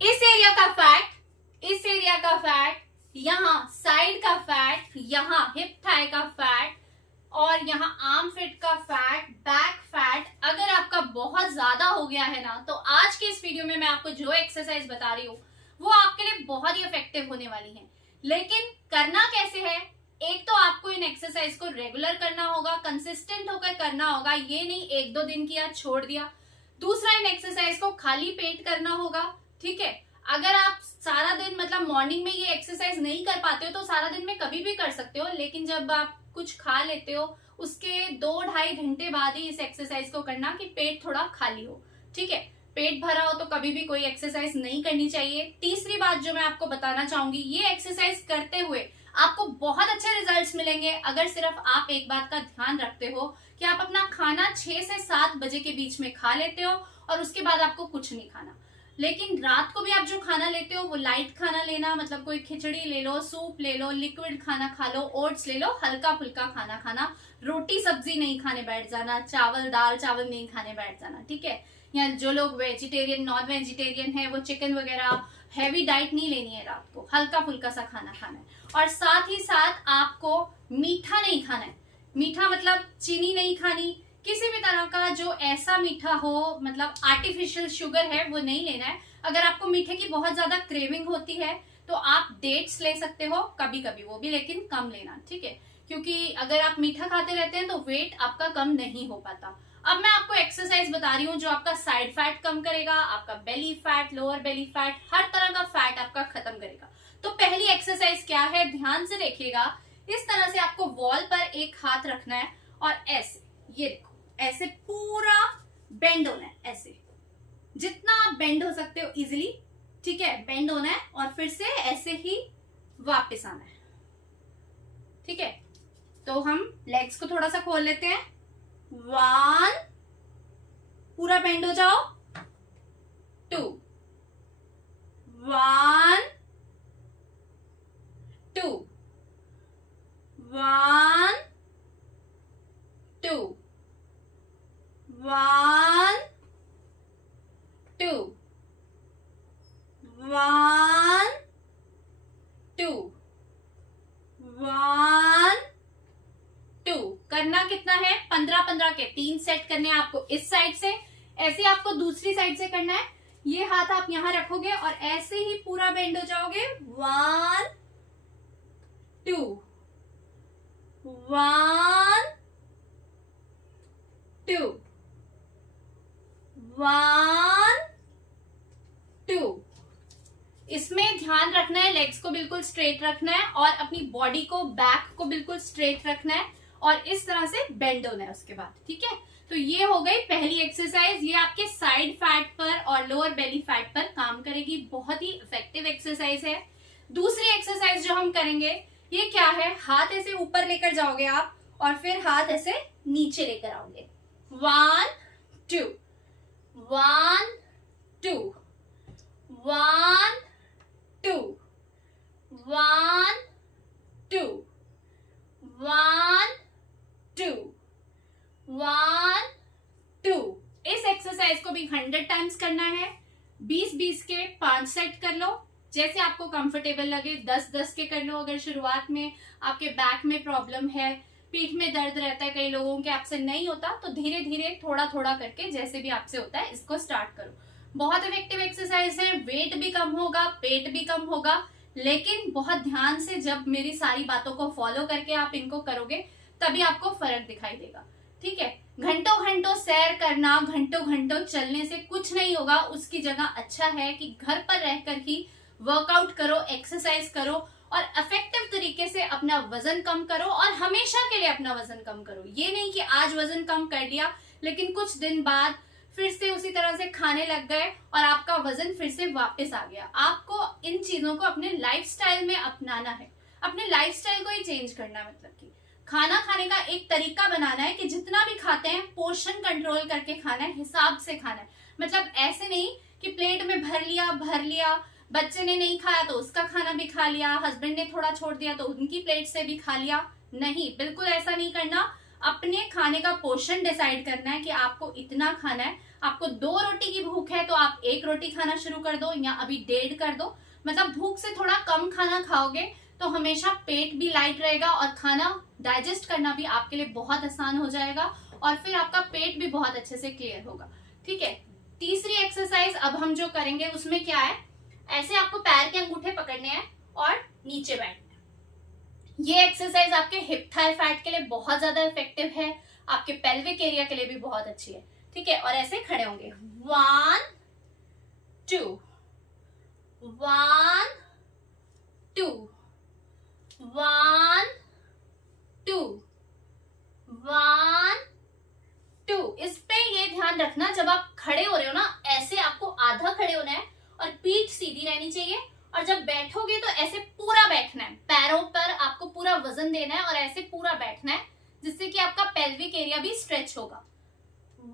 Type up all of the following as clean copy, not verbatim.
इस एरिया का फैट, यहाँ साइड का फैट, यहाँ हिप थाई का फैट और यहाँ आर्म फिट का फैट, बैक फैट अगर आपका बहुत ज्यादा हो गया है ना, तो आज के इस वीडियो में मैं आपको जो एक्सरसाइज बता रही हूँ वो आपके लिए बहुत ही इफेक्टिव होने वाली है। लेकिन करना कैसे है? एक तो आपको इन एक्सरसाइज को रेगुलर करना होगा, कंसिस्टेंट होकर करना होगा, ये नहीं एक दो दिन किया छोड़ दिया। दूसरा, इन एक्सरसाइज को खाली पेट करना होगा, ठीक है। अगर आप सारा दिन मतलब मॉर्निंग में ये एक्सरसाइज नहीं कर पाते हो तो सारा दिन में कभी भी कर सकते हो, लेकिन जब आप कुछ खा लेते हो उसके 2-2.5 घंटे बाद ही इस एक्सरसाइज को करना कि पेट थोड़ा खाली हो, ठीक है। पेट भरा हो तो कभी भी कोई एक्सरसाइज नहीं करनी चाहिए। तीसरी बात जो मैं आपको बताना चाहूंगी, ये एक्सरसाइज करते हुए आपको बहुत अच्छे रिजल्ट्स मिलेंगे अगर सिर्फ आप एक बात का ध्यान रखते हो कि आप अपना खाना 6 से 7 बजे के बीच में खा लेते हो और उसके बाद आपको कुछ नहीं खाना। लेकिन रात को भी आप जो खाना लेते हो वो लाइट खाना लेना, मतलब कोई खिचड़ी ले लो, सूप ले लो, लिक्विड खाना खा लो, ओट्स ले लो, हल्का फुल्का खाना खाना। रोटी सब्जी नहीं खाने बैठ जाना, चावल दाल चावल नहीं खाने बैठ जाना, ठीक है। या जो लोग वेजिटेरियन नॉन वेजिटेरियन है वो चिकन वगैरह हैवी डाइट नहीं लेनी है, रात को हल्का फुल्का सा खाना खाना है। और साथ ही साथ आपको मीठा नहीं खाना है। मीठा मतलब चीनी नहीं खानी, किसी भी तरह का जो ऐसा मीठा हो, मतलब आर्टिफिशियल शुगर है वो नहीं लेना है। अगर आपको मीठे की बहुत ज्यादा क्रेविंग होती है तो आप डेट्स ले सकते हो कभी कभी, वो भी लेकिन कम लेना, ठीक है। क्योंकि अगर आप मीठा खाते रहते हैं तो वेट आपका कम नहीं हो पाता। अब मैं आपको एक्सरसाइज बता रही हूँ जो आपका साइड फैट कम करेगा, आपका belly fat, lower belly fat, हर तरह का फैट आपका खत्म करेगा। तो पहली एक्सरसाइज क्या है, ध्यान से देखिएगा। इस तरह से आपको वॉल पर एक हाथ रखना है और ऐसे, ये देखो, ऐसे पूरा बेंड होना है, ऐसे जितना आप बेंड हो सकते हो इजिली, ठीक है। बेंड होना है और फिर से ऐसे ही वापस आना है, ठीक है। तो हम लेग्स को थोड़ा सा खोल लेते हैं। 1, पूरा बेंड हो जाओ। 2, 1, 2, 1, 2, 1, 2, 1, 2, 1, 2। करना कितना है? 15-15 के 3 सेट करने हैं आपको इस साइड से, ऐसे आपको दूसरी साइड से करना है। ये हाथ आप यहां रखोगे और ऐसे ही पूरा बेंड हो जाओगे। 1, 2, 1, 2, 1, 2। इसमें ध्यान रखना है, लेग्स को बिल्कुल स्ट्रेट रखना है और अपनी बॉडी को, बैक को बिल्कुल स्ट्रेट रखना है और इस तरह से बेंड होना है उसके बाद, ठीक है। तो ये हो गई पहली एक्सरसाइज। ये आपके साइड फैट पर और लोअर बेली फैट पर काम करेगी, बहुत ही इफेक्टिव एक्सरसाइज है। दूसरी एक्सरसाइज जो हम करेंगे, ये क्या है, हाथ ऐसे ऊपर लेकर जाओगे आप और फिर हाथ ऐसे नीचे लेकर आओगे। 1, 2, 1, 2, 1, 2, 1, 2, 1, 2, 1, 2। इस एक्सरसाइज को भी 100 टाइम्स करना है। 20-20 के 5 सेट कर लो, जैसे आपको कंफर्टेबल लगे। 10-10 के कर लो अगर शुरुआत में आपके बैक में प्रॉब्लम है, पीठ में दर्द रहता है, कई लोगों के आपसे नहीं होता, तो धीरे धीरे थोड़ा थोड़ा करके जैसे भी आपसे होता है इसको स्टार्ट करो। बहुत इफेक्टिव एक्सरसाइज है, वेट भी कम होगा, पेट भी कम होगा। लेकिन बहुत ध्यान से जब मेरी सारी बातों को फॉलो करके आप इनको करोगे तभी आपको फर्क दिखाई देगा, ठीक है। घंटों घंटों सैर करना, घंटों घंटों चलने से कुछ नहीं होगा। उसकी जगह अच्छा है कि घर पर रहकर ही वर्कआउट करो, एक्सरसाइज करो और इफेक्टिव तरीके से अपना वजन कम करो और हमेशा के लिए अपना वजन कम करो। ये नहीं कि आज वजन कम कर लिया लेकिन कुछ दिन बाद फिर से उसी तरह से खाने लग गए और आपका वजन फिर से वापस आ गया। आपको इन चीजों को अपने लाइफस्टाइल में अपनाना है, अपने लाइफस्टाइल को ही चेंज करना है। मतलब कि खाना खाने का एक तरीका बनाना है कि जितना भी खाते हैं पोर्शन कंट्रोल करके खाना है, हिसाब से खाना है। मतलब ऐसे नहीं कि प्लेट में भर लिया, बच्चे ने नहीं खाया तो उसका खाना भी खा लिया, हस्बैंड ने थोड़ा छोड़ दिया तो उनकी प्लेट से भी खा लिया। नहीं, बिल्कुल ऐसा नहीं करना। अपने खाने का पोर्शन डिसाइड करना है कि आपको इतना खाना है, आपको 2 रोटी की भूख है तो आप 1 रोटी खाना शुरू कर दो या अभी 1.5 कर दो। मतलब भूख से थोड़ा कम खाना खाओगे तो हमेशा पेट भी लाइट रहेगा और खाना डाइजेस्ट करना भी आपके लिए बहुत आसान हो जाएगा और फिर आपका पेट भी बहुत अच्छे से क्लियर होगा। ठीक है, तीसरी एक्सरसाइज अब हम जो करेंगे उसमें क्या है, ऐसे आपको पैर के अंगूठे पकड़ने हैं और नीचे बैठना है। ये एक्सरसाइज आपके हिप थाई फैट के लिए बहुत ज्यादा इफेक्टिव है, आपके पेल्विक एरिया के लिए भी बहुत अच्छी है। ठीक है, और ऐसे खड़े होंगे 1 2 1 2 1 2 1 2। इस पे ये ध्यान रखना जब आप खड़े हो रहे हो ना, ऐसे आपको आधा खड़े होना है और पीठ सीधी रहनी चाहिए, और जब बैठोगे तो ऐसे पूरा बैठना है, पैरों पर आपको पूरा वजन देना है और ऐसे पूरा बैठना है जिससे कि आपका पेल्विक एरिया भी स्ट्रेच होगा।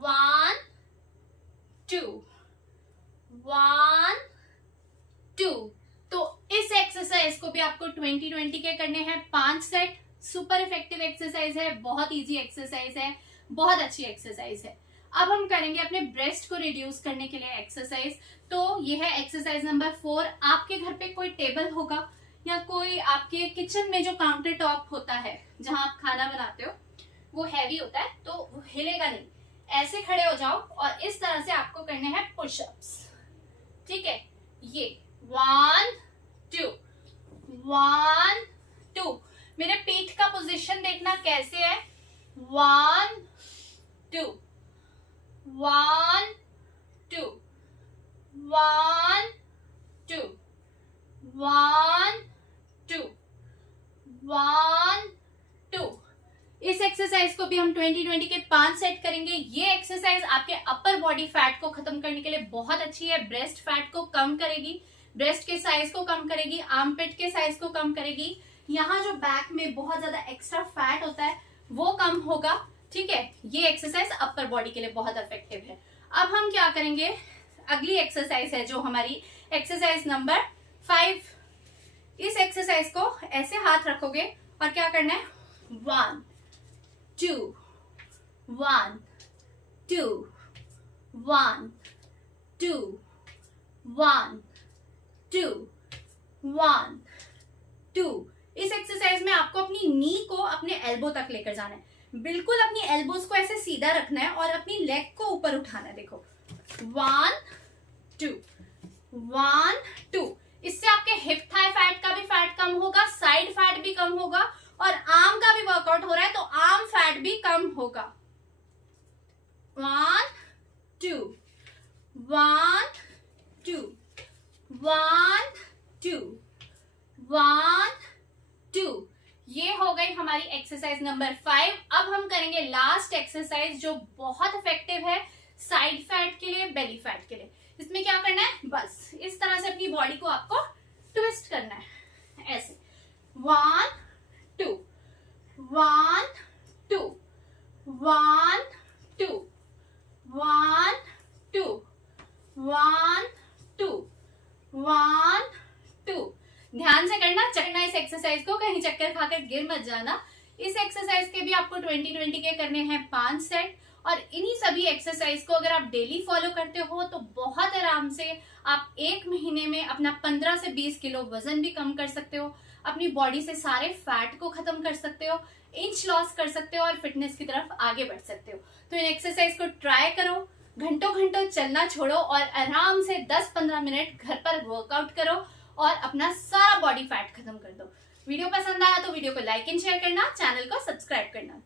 1 2 1 2। तो इस एक्सरसाइज को भी आपको 20-20 के करने हैं 5 सेट। सुपर इफेक्टिव एक्सरसाइज है, बहुत इजी एक्सरसाइज है, बहुत अच्छी एक्सरसाइज है। अब हम करेंगे अपने ब्रेस्ट को रिड्यूस करने के लिए एक्सरसाइज। तो ये है एक्सरसाइज नंबर 4। आपके घर पे कोई टेबल होगा या कोई आपके किचन में जो काउंटर टॉप होता है जहां आप खाना बनाते हो वो हैवी होता है तो वो हिलेगा नहीं। ऐसे खड़े हो जाओ और इस तरह से आपको करने हैं पुशअप्स। ठीक है, ये 1 2 1 2। मेरे पीठ का पोजीशन देखना कैसे है, 1 2 1 2 1 2 1 2 1 2। इस एक्सरसाइज को भी हम 20-20 के 5 सेट करेंगे। ये एक्सरसाइज आपके अपर बॉडी फैट को खत्म करने के लिए बहुत अच्छी है। ब्रेस्ट फैट को कम करेगी, ब्रेस्ट के साइज को कम करेगी, आर्मपिट के साइज को कम करेगी, यहाँ जो बैक में बहुत ज्यादा एक्स्ट्रा फैट होता है वो कम होगा। ठीक है, ये एक्सरसाइज अपर बॉडी के लिए बहुत इफेक्टिव है। अब हम क्या करेंगे, अगली एक्सरसाइज है जो हमारी एक्सरसाइज नंबर 5। इस एक्सरसाइज को ऐसे हाथ रखोगे और क्या करना है, 1 2 1 2 1 2 1 2 1 2। इस एक्सरसाइज में आपको अपनी नी को अपने एल्बो तक लेकर जाना है। बिल्कुल अपनी एल्बोज को ऐसे सीधा रखना है और अपनी लेग को ऊपर उठाना है। देखो 1 2 1 2। इससे आपके हिप थाई फैट का भी फैट कम होगा, साइड फैट भी कम होगा और आर्म का भी वर्कआउट हो रहा है तो आर्म फैट भी कम होगा। 1 2 1 2 1 2 1 2। ये हो गई हमारी एक्सरसाइज नंबर 5। अब हम करेंगे लास्ट एक्सरसाइज जो बहुत इफेक्टिव है साइड फैट के लिए, बेली फैट के लिए। इसमें क्या करना है, बस इस तरह से अपनी बॉडी को आपको ट्विस्ट करना है ऐसे। 1 2 1 2 1 2 1 2 1 2 1 2। ध्यान से करना इस एक्सरसाइज को, कहीं चक्कर खाकर गिर मत जाना। इस एक्सरसाइज के भी आपको 20-20 के करने हैं 5 सेट और इन्हीं सभी एक्सरसाइज को अगर आप डेली फॉलो करते हो तो बहुत आराम से आप 1 महीने में अपना 15 से 20 किलो वजन भी कम कर सकते हो, अपनी बॉडी से सारे फैट को खत्म कर सकते हो, इंच लॉस कर सकते हो और फिटनेस की तरफ आगे बढ़ सकते हो। तो इन एक्सरसाइज को ट्राई करो, घंटों घंटों चलना छोड़ो और आराम से 10-15 मिनट घर पर वर्कआउट करो और अपना सारा बॉडी फैट खत्म कर दो। वीडियो पसंद आया तो वीडियो को लाइक एंड शेयर करना, चैनल को सब्सक्राइब करना।